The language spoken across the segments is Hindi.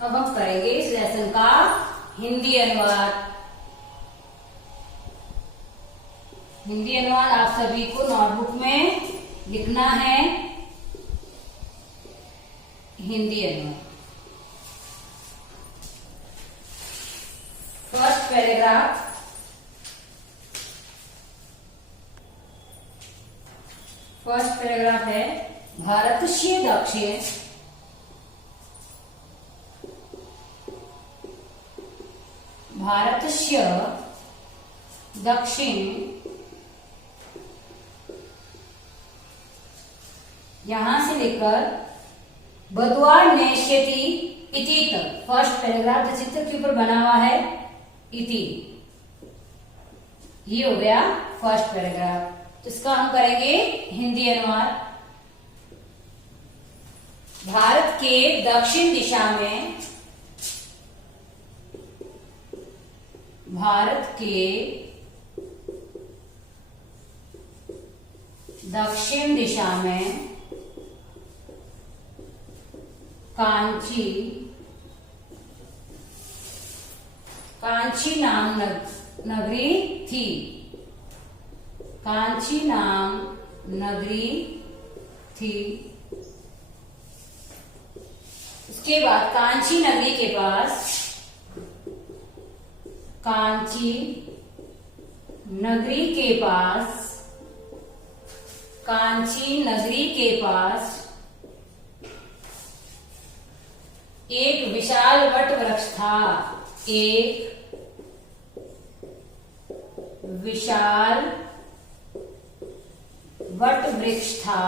अब हम करेंगे इस लेसन का हिंदी अनुवाद। हिंदी अनुवाद आप सभी को नोटबुक में लिखना है। हिंदी अनुवाद फर्स्ट पैराग्राफ। फर्स्ट पैराग्राफ है भारतस्य दक्षिण भारतस्य दक्षिण यहां से लेकर बद्वा नेष्यति इति तक। फर्स्ट पैराग्राफ जो चित्र के ऊपर बना हुआ है इति, ये हो गया फर्स्ट पैराग्राफ। तो इसका हम करेंगे हिंदी अनुवाद। भारत के दक्षिण दिशा में भारत के दक्षिण दिशा में कांची नाम नगरी थी। कांची नाम नगरी थी। उसके बाद कांची नगरी के पास कांची नगरी के पास कांची नगरी के पास एक विशाल वट वृक्ष था। एक विशाल वट वृक्ष था।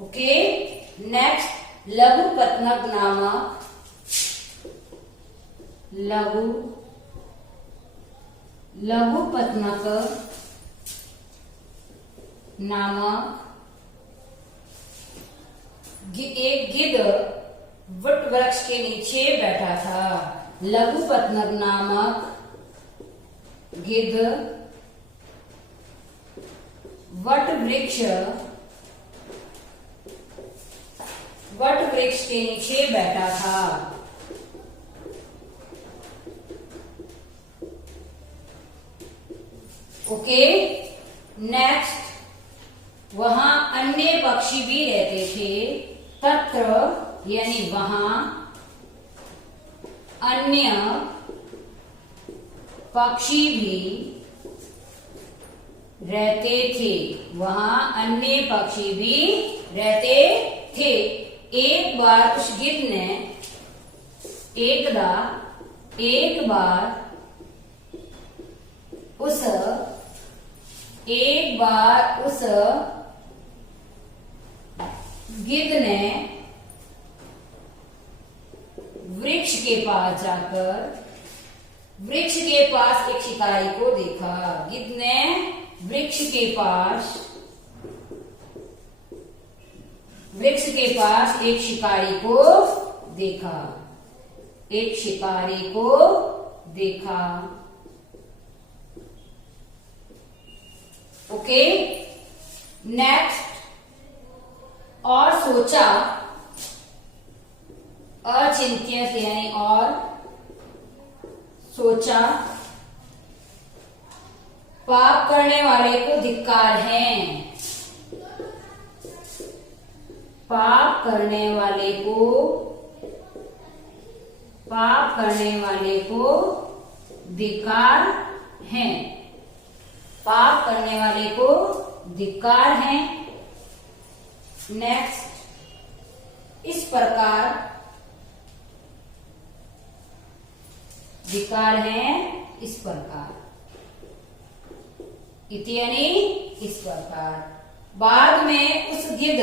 ओके, नेक्स्ट लघुपत्नक नामक लघुपत्नक नामक एक गिद्ध वट वृक्ष के नीचे बैठा था। लघुपत्नक नामक गिद्ध वट वृक्ष के नीचे बैठा था। ओके, नेक्स्ट वहां अन्य पक्षी भी रहते थे। तत्र यानी वहां अन्य पक्षी भी रहते थे। वहां अन्य पक्षी भी रहते थे। एक बार उस गिद्ध ने एक बार उस गिद्ध ने वृक्ष के पास जाकर वृक्ष के पास एक शिकारी को देखा। गिद्ध ने वृक्ष के पास एक शिकारी को देखा। एक शिकारी को देखा। ओके, नेक्स्ट और सोचा अचिंत्य यानी और सोचा पाप करने वाले को धिक्कार है। पाप करने वाले को धिक्कार है। पाप करने वाले को धिक्कार है। नेक्स्ट, इस प्रकार धिक्कार है। इस प्रकार इति यानी इस प्रकार। बाद में उस गिद्ध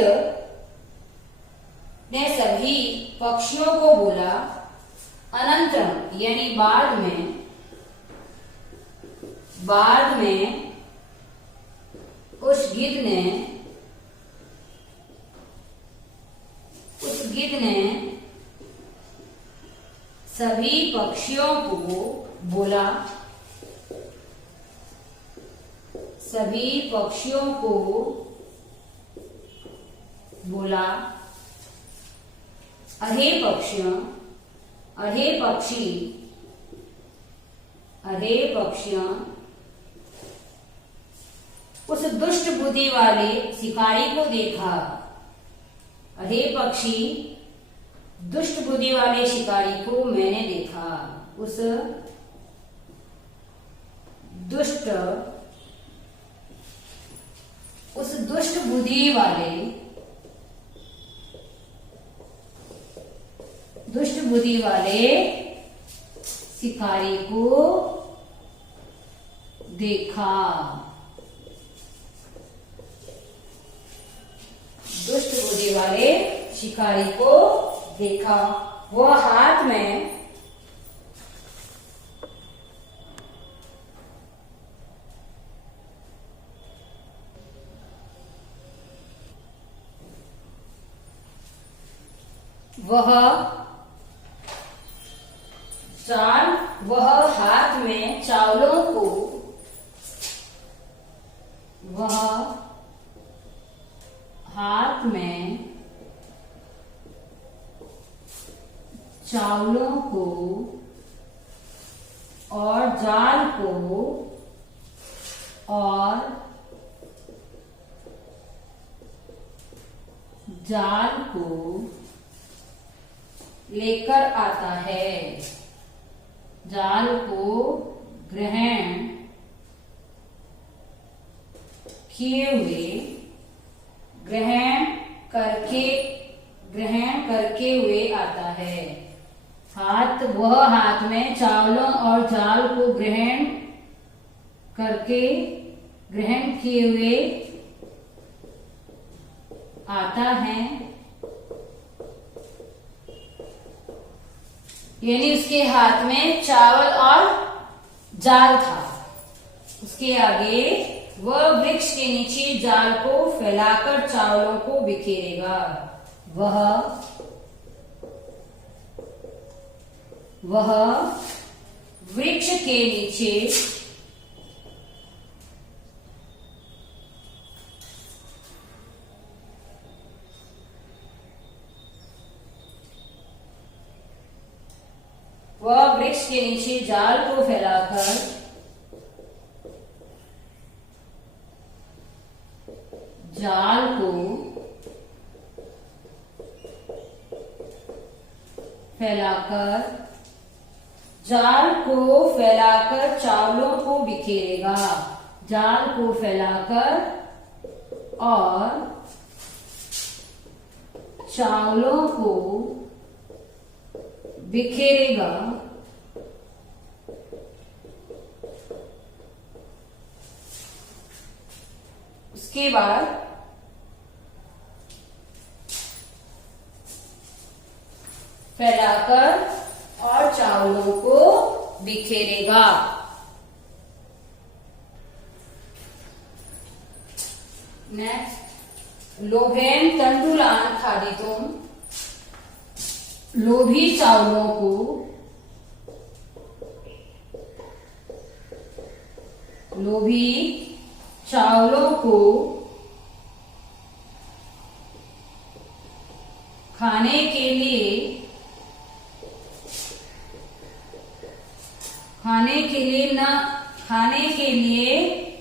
ने सभी पक्षियों को बोला। अनंतरम यानी बाद में उस गिद्ध ने सभी पक्षियों को बोला। सभी पक्षियों को बोला अहे पक्षियों, अहे पक्षी, अहे पक्षियों उस दुष्ट बुद्धि वाले शिकारी को देखा। अहे पक्षी, दुष्ट बुद्धि वाले शिकारी को मैंने देखा। उस दुष्ट बुद्धि वाले शिकारी को देखा। दुष्ट बुद्धि वाले शिकारी को देखा। वह हाथ में वह हाथ में चावलों को और जाल को लेकर आता है। जाल को ग्रहण करके हुए आता है। वह हाथ में चावलों और जाल को ग्रहण किए हुए आता है। यानी उसके हाथ में चावल और जाल था। उसके आगे वह वृक्ष के नीचे जाल को फैलाकर चावलों को बिखेरेगा। वह वृक्ष के नीचे जाल को फैलाकर चावलों को बिखेरेगा। जाल को फैलाकर और चावलों को बिखेरेगा। उसके बाद फैलाकर और चावलों को बिखेरेगा। नेक्स्ट, लोभेन तंडुलान खादितुम, लोभी चावलों को खाने के लिए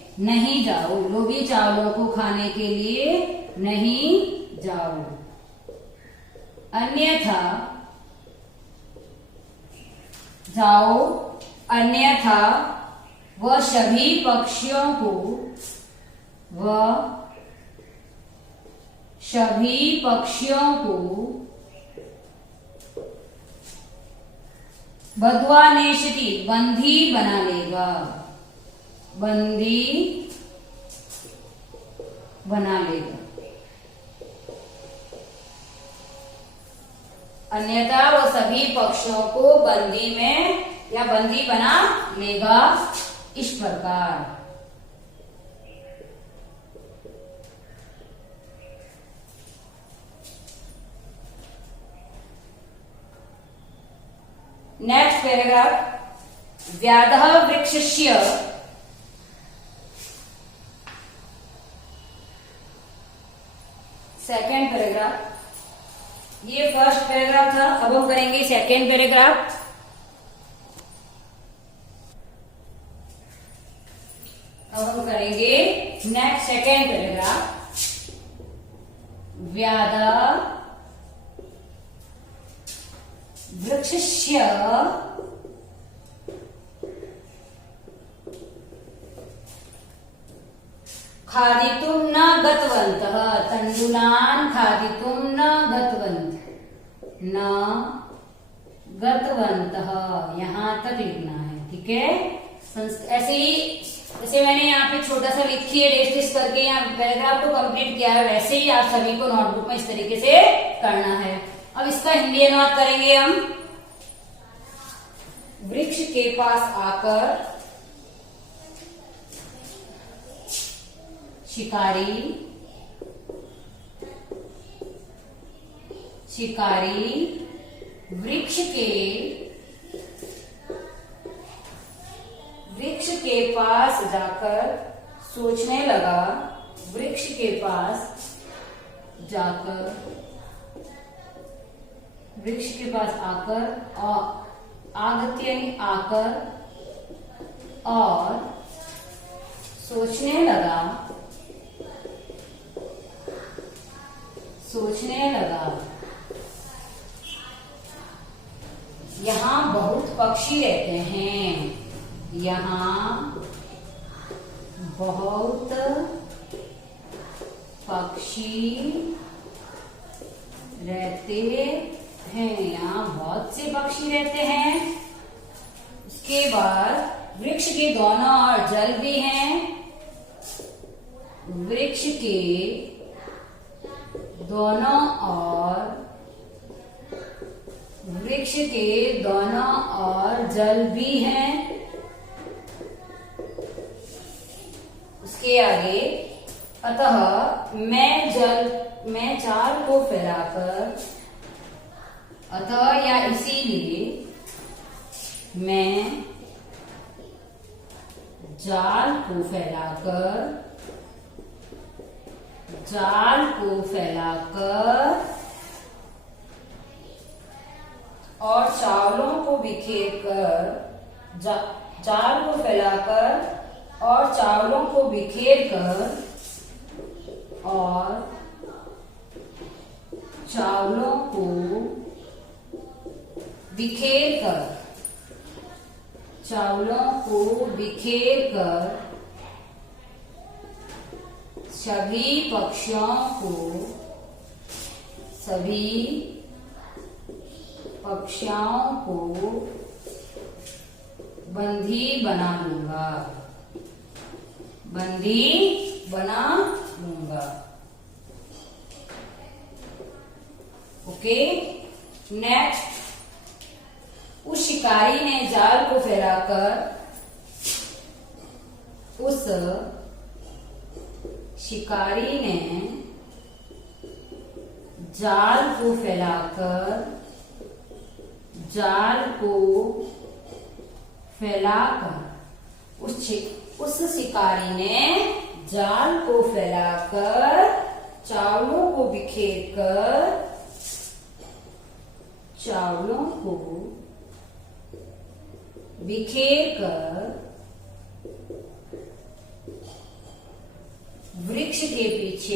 नहीं जाओ। लोभी चावलों को खाने के लिए नहीं जाओ। अन्यथा वह सभी पक्षियों को बद्वानेशति, बंदी बना लेगा। अन्यथा वो सभी पक्षियों को बंदी बना लेगा। इस प्रकार नेक्स्ट पैराग्राफ, व्याधः वृक्षस्य सेकेंड पैराग्राफ, ये फर्स्ट पैराग्राफ था। अब हम करेंगे सेकेंड पैराग्राफ। अब हम करेंगे नेक्स्ट सेकेंड पैराग्राफ। व्याद वृक्षस्य खादितुं न गतवन्तः। तण्डुलान् खादितुं न गतवन्तः, यहाँ तक लिखना है। ठीक है, ऐसे ही जैसे मैंने यहाँ पे छोटा सा लिखिए डेस्टिस करके यहाँ पैराग्राफ को कंप्लीट किया है, वैसे ही आप सभी को नोटबुक में इस तरीके से करना है। अब इसका हिंदी अनुवाद करेंगे हम। वृक्ष के पास आकर शिकारी वृक्ष के पास जाकर सोचने लगा। वृक्ष के पास आकर आगत्य यानी आकर और सोचने लगा यहाँ बहुत पक्षी रहते हैं। यहाँ बहुत पक्षी रहते हैं। यहाँ बहुत से पक्षी रहते हैं। उसके बाद वृक्ष के दोनों ओर जल भी हैं। वृक्ष के दोनों ओर जल भी हैं। उसके आगे अतः मैं जाल को फैलाकर, अतः या इसीलिए मैं जाल को फैलाकर और चावलों को बिखेर कर सभी पक्षियों को बंदी बना लूंगा। Okay, next. उस शिकारी ने जाल को फैलाकर उस शिकारी ने जाल को फैलाकर चावलों को बिखेर कर वृक्ष के पीछे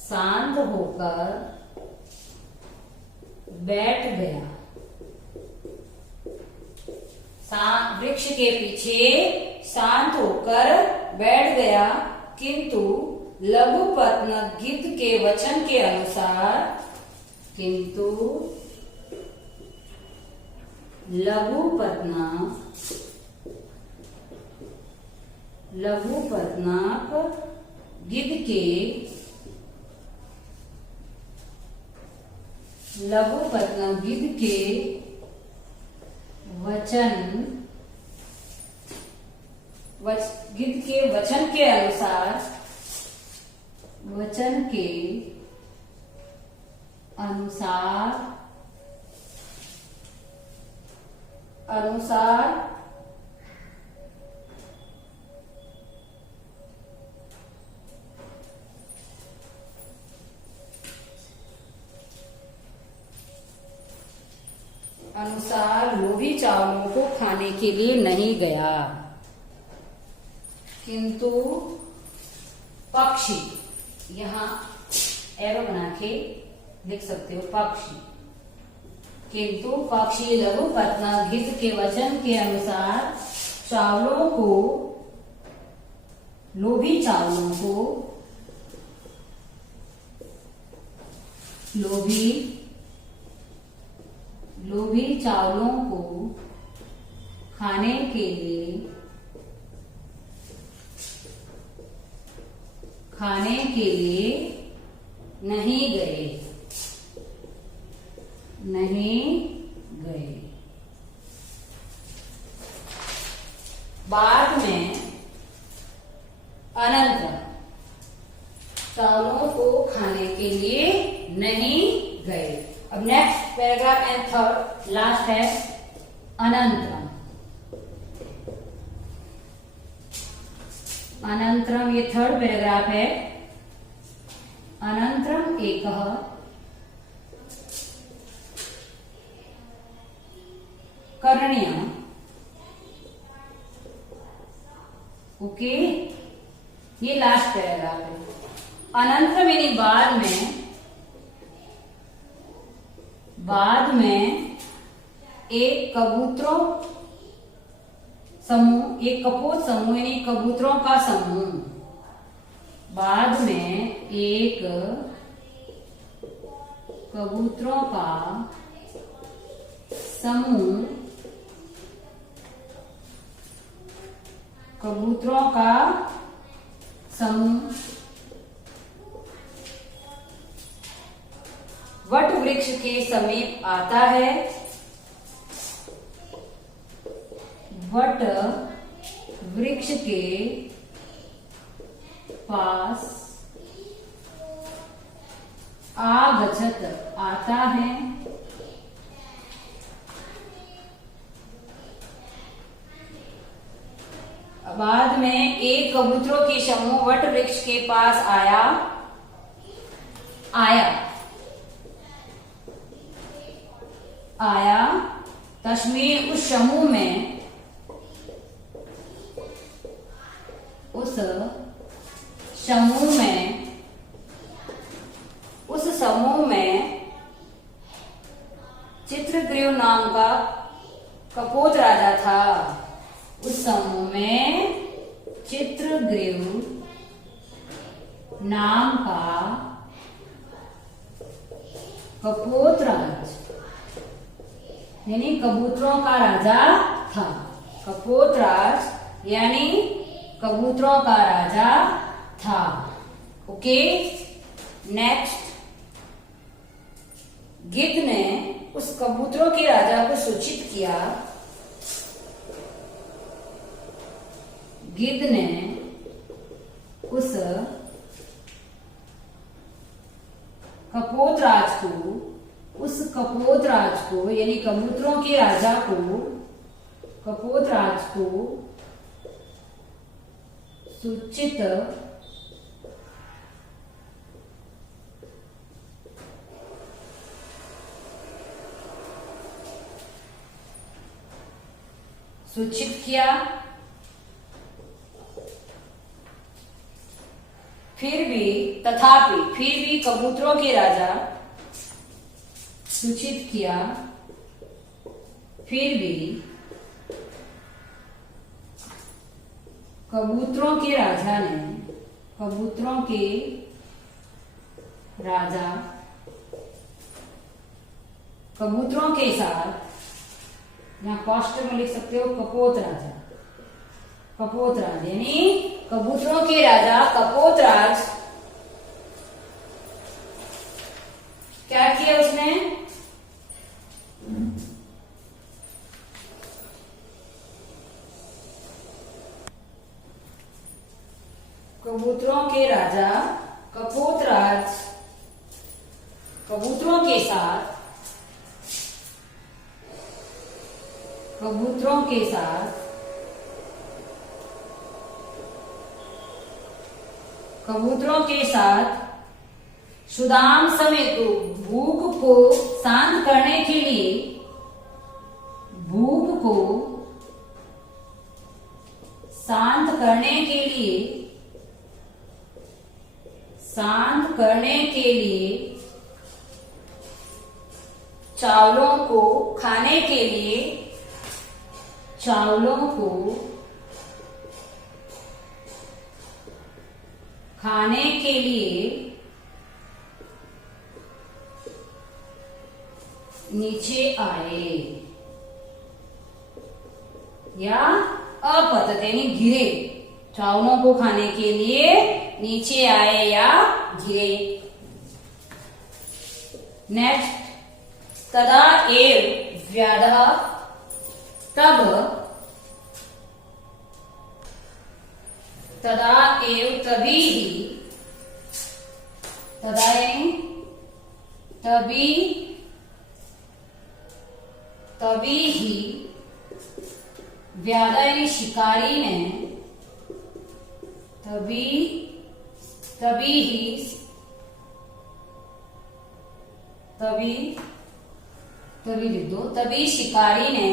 शांत होकर बैठ गया। वृक्ष के पीछे शांत होकर बैठ गया, किंतु लघुपत्न गिद्ध के वचन के अनुसार लघुपत्नाक गिद्ध के वचन के अनुसार वचन के अनुसार लोभी चावलों को खाने के लिए नहीं गया, किंतु पक्षी, यहाँ एरो बना के लिख सकते हो पक्षी, किंतु पक्षी लघु पत्नाघित के वचन के अनुसार लोभी चावलों को खाने के लिए नहीं गए। बाद में अनंतर चावलों को खाने के लिए नहीं गए। अब next paragraph and third last है अनंतरम। ये थर्ड पैराग्राफ है। अनंतरम एकः करणीयः। ओके, ये लास्ट पैराग्राफ है। अनंतरम यानी बाद में एक कबूतरों समूह, एक कपोत समूह यानी कबूतरों का समूह, बाद में एक कबूतरों का समूह, वट वृक्ष के समीप आता है। वट वृक्ष के पास आगच्छत आता है। बाद में एक कबूतरों के समूह वट वृक्ष के पास आया। तस्मीर उस समूह में चित्रग्रीव नाम का कपोत राजा था। उस समूह में चित्रग्रीव नाम का कपोत राज यानी कबूतरों का राजा था। कपोत राज यानी कबूतरों का राजा था। ओके, नेक्स्ट, गिद्ध ने उस कबूतरों के राजा को सूचित किया। गिद्ध ने उस कपोत राज को यानी कबूतरों के राजा को, कपोत राज को सूचित किया। फिर भी कबूतरों के राजा सूचित किया। फिर भी कबूतरों के साथ, यहाँ कॉस्ट में लिख सकते हो कपोत राज यानी कबूतरों के राजा कपोत राज क्या किया उसने? कबूतरों के राजा कपोतराज कबूतरों के साथ सुदाम समेत भूख को शांत करने के लिए चावलों को खाने के लिए नीचे आए या अपतत यानी गिरे। चावलों को खाने के लिए नीचे आए या गिरे। नेक्स्ट, तदा एव व्याधः तभी ही व्याधा यानी शिकारी ने तभी शिकारी ने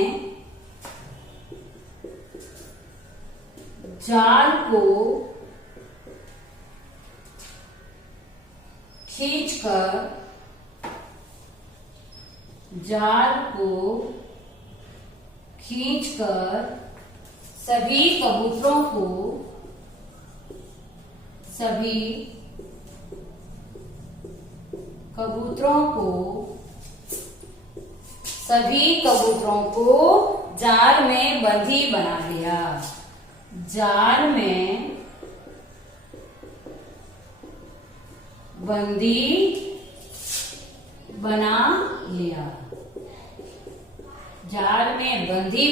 जाल को खींचकर सभी कबूतरों को जाल में बंदी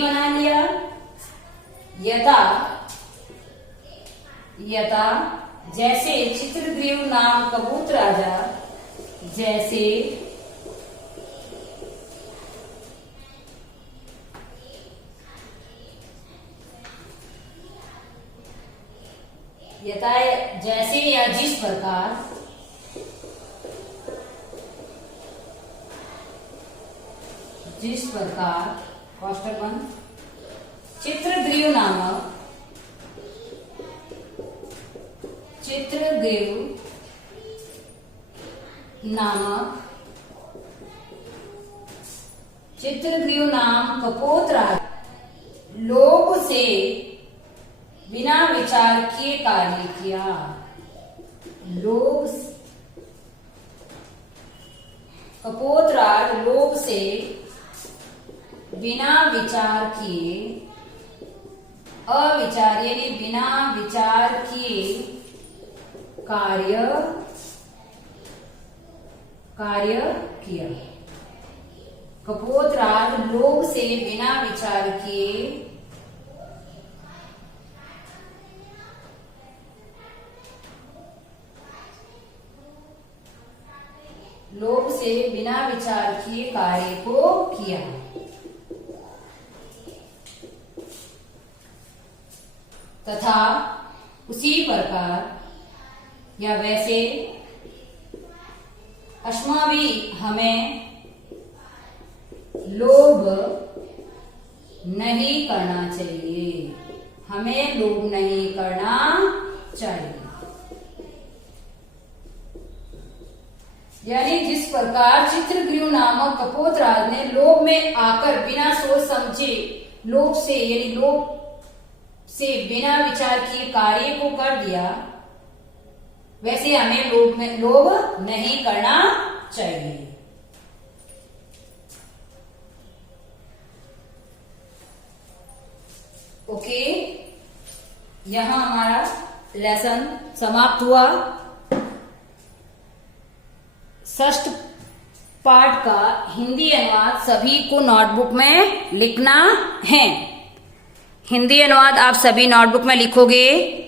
बना लिया। यथा जैसे चित्रग्रीव नाम कबूतर राजा जैसे या जिस प्रकार चित्रग्रीव नाम कपोतराज लोभ से बिना विचार किए कार्य किया। कपोतराज लोभ से बिना विचार किए बिना विचार किए कार्य किया। कपोतराज लोभ से बिना विचार किए कार्य को किया। तथा उसी प्रकार या वैसे अस्माभि हमें लोभ नहीं करना चाहिए। यानी जिस प्रकार चित्रग्रीव नामक कपोतराज ने लोभ में आकर बिना सोच समझे लोभ से बिना विचार किए कार्य को कर दिया, वैसे हमें लोभ नहीं करना चाहिए। ओके, यहां हमारा लेसन समाप्त हुआ। षष्ठ पाठ का हिंदी अनुवाद सभी को नोटबुक में लिखना है। हिंदी अनुवाद आप सभी नोटबुक में लिखोगे।